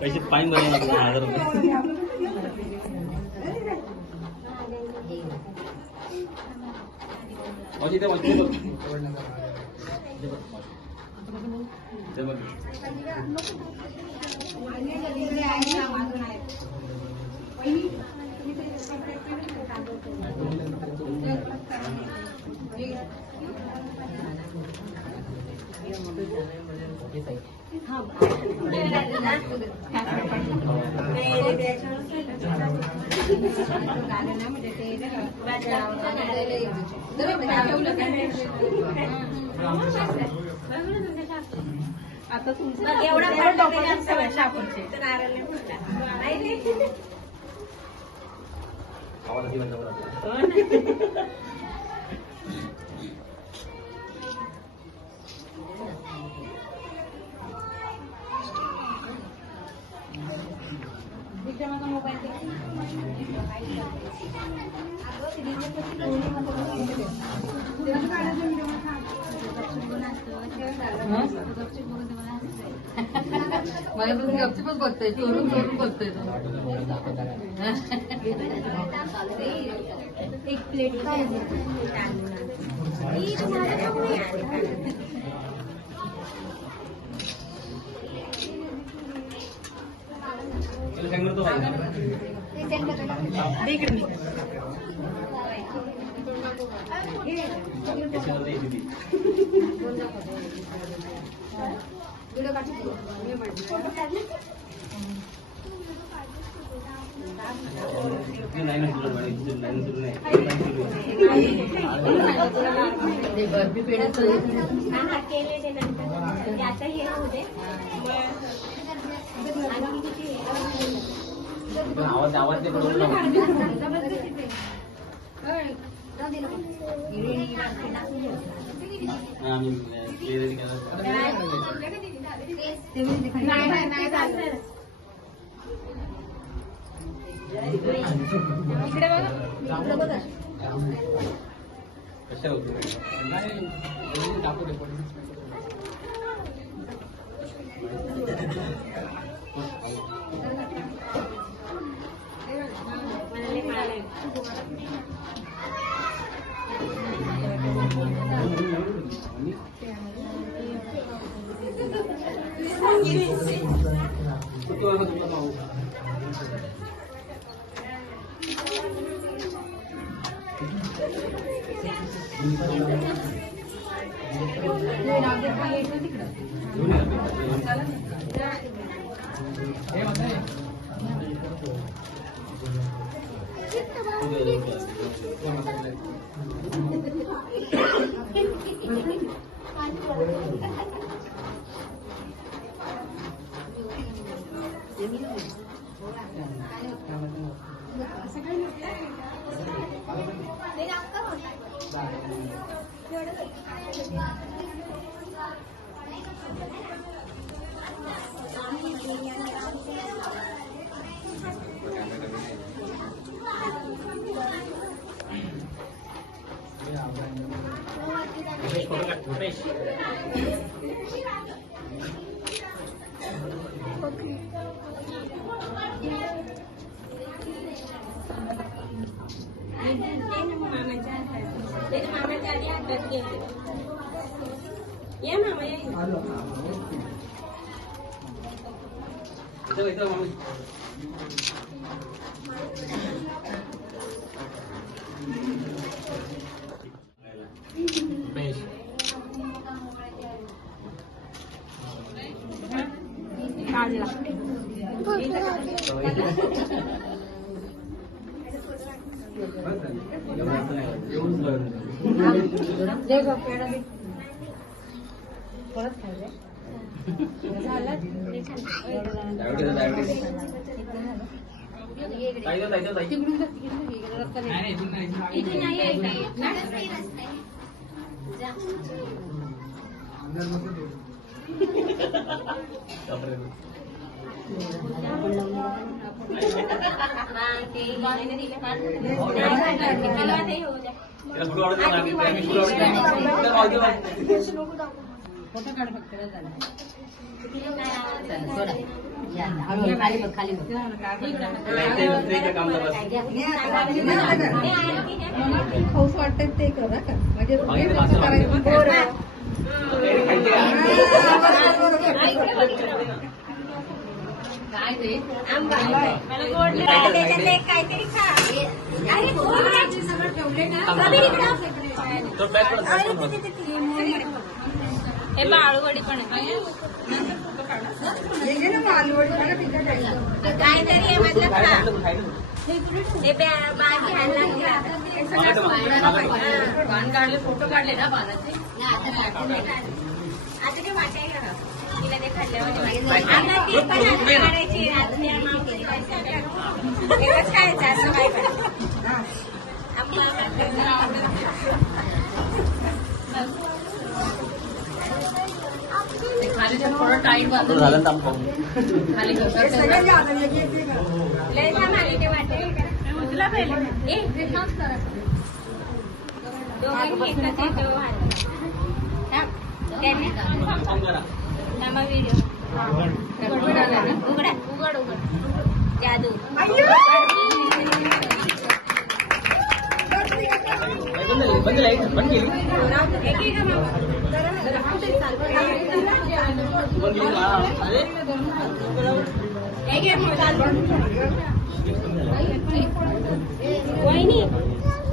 पैसे फाईन भरायला लागले 1000 रुपये. आता तुमचं एवढा शापूरचे मला तुम्ही गपचूपच बघताय चोरून चोरून बघतोय एक प्लेट काय बर्फी पेढे आवाज आवाज इकडे बघा कशा होतो या मामा या परत खायला झालं फोटो काढ फक्त झाला थोडा हळूहळू खाली बघ खाली बघ खाऊस वाटत ते करा का म्हणजे काय ते काहीतरी खा सगळं ठेवले ना हे आळूवडी पण आहे काहीतरी हे मतलब खा हे बाग घ्यायला पान काढले फोटो काढले ना पानाचे आता ते वाटायला तिला ते खाल्ल्यावर काढायची खायचं असं काय खाली थोडं टाईट बांधून खाली लय छान आले ते वाटे तुला पहिले व्हिडिओ उघड उघड उघड जादू वहिनी